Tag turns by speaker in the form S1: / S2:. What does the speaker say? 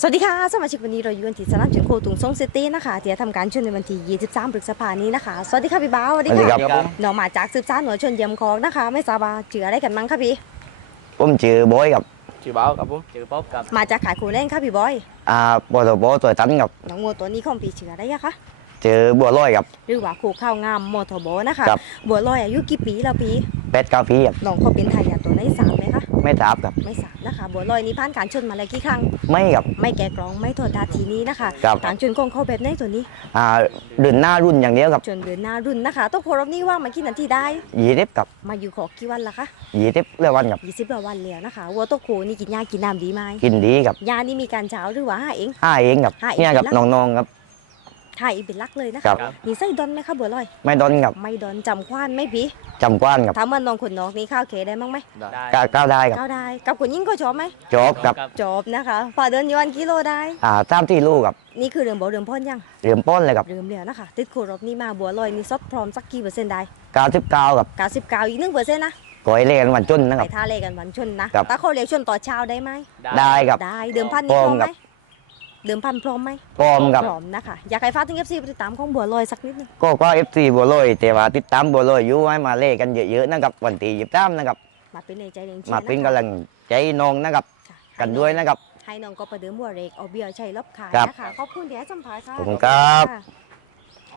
S1: สวัสดีค่ะสมาชิกวันนี้เราอยู่กันที่สนามจุดโคตุงซงซิตี้นะคะที่จะทำการชนในวันที่23 พฤษภาคมนี้นะคะสวัสดีค่ะพี่บ้าวสวัสดีค่ะ
S2: ครับ
S1: น้องมาจากสืบสานหน่วยชนเยี่ยมของนะคะไม่ทราบว่าเจืออะไรกันมั้งคะพี่
S2: ผมชื่อบอยครับ
S3: ชื่อเบ้าครับผมชื่อป๊อบครับ
S1: มาจากขายโคเล่นค่ะพี่บอย
S2: ปตบตัวตันครับ
S1: น้องงัวตัวนี้ของพี่เจืออะไรอะคะ
S2: เจอบัวลอยครับ
S1: หรือว่าโคข้าวงามมอทบนะคะ
S2: ครับ
S1: บัวลอยอายุกี่ปีแล้วพี่
S2: 8 9 ปีครับ
S1: น้องเขาเป็นทายาทตัวไหนสามไหมคะ
S2: ไม่ทราบครับ
S1: ไม่สามนะคะบัวลอยนี้ผ่านการชนมาแล้วกี่ครั้ง
S2: ไม่ครับ
S1: ไม่แก่กรองไม่โทษดาทีนี้นะคะ
S2: ครับ
S1: การชนของเขาแบบไหนตัวนี้
S2: เดินหน้ารุ่นอย่างเดียวครับ
S1: ชนเดินหน้ารุ่นนะคะต้องโครบนี้ว่างมากี่นาทีได้
S2: 20ครับ
S1: มาอยู่ขอกี่วันละคะ
S2: 20เรื่องวันครับ
S1: 20กว่าวันแล้วนะคะวัวตัวโคนี่กินหญ้ากินน้ำดีไหม
S2: กินดีครับ
S1: ยานี่มีการเช้าหรือว่าหาเอง
S2: เองครับ
S1: ห้าเอง
S2: เนี่ยกับ
S1: เป็นหลัก
S2: น้องๆครับ
S1: หาเองเป็นหลักเลยนะ
S2: ครั
S1: คะ
S2: บ
S1: มีไส้ดอนไหมคะบัวลอย
S2: ไม่ดนครับ
S1: ไม่ดอนจำควานไม่ปี
S2: จำกว้านครับ
S1: ถามว่าน้องคนนอกนี่ข้าวเขได้มั้งไหม
S3: ได้
S2: ก้าวได้ครับ
S1: ก้าวได้กับคนยิ่งก็ชอบไหม
S2: จบครับ
S1: จอบนะคะฝ่าเดินยวนกิโลได้
S2: ตามที่ลูกครับ
S1: นี่คือเรื่องบ่เรื่องพ่นยัง
S2: เริ่มป้นเลยครับ
S1: เริ่มแล้วนะคะติดโครบนี่มาบัวลอยนี่ซดพร้อมสักกี่เปอร์เซ็นต์ได้
S2: 99ครับ
S1: 99อีก1%นะ
S2: ก่อยเล่นวันจุนนะค
S1: ไป
S2: รับ
S1: ท่าเลกันวันชนนะครับ ถ้าเขาเรียกชนต่อเช้าได้ไหม
S2: ได้ครับ
S1: ได้เดิมพันนี่พร้อม
S2: พร้อมครั
S1: ไหม
S2: บ
S1: เดิมพันพร้อมไหม
S2: พร้อมครับ
S1: พร้อมนะคะอยากให้ฟ้ากถึง FC ไปติดตามของบัวลอยสักนิดนึง
S2: ก็ FC บัวลอยแต่ว่าติดตามบัวลอยอยู่ให้มาเล่กันเยอะๆนะครับวันที่23นะครับ
S1: มาเป็นในใจแรงเชีย
S2: มา
S1: ร์
S2: เป็น
S1: นะคะ
S2: กำลังใจน้องนะครับ
S1: ค่ะ
S2: กันด้วยนะครับ
S1: ให้น้องก็ประเดิมบัวเรกเอาเบียร์ใช้รับขาย
S2: ครับ
S1: นะคะขอบคุณที่ให้สัมภาษณ์ค่ะ
S2: ขอบคุณครับ
S1: ะ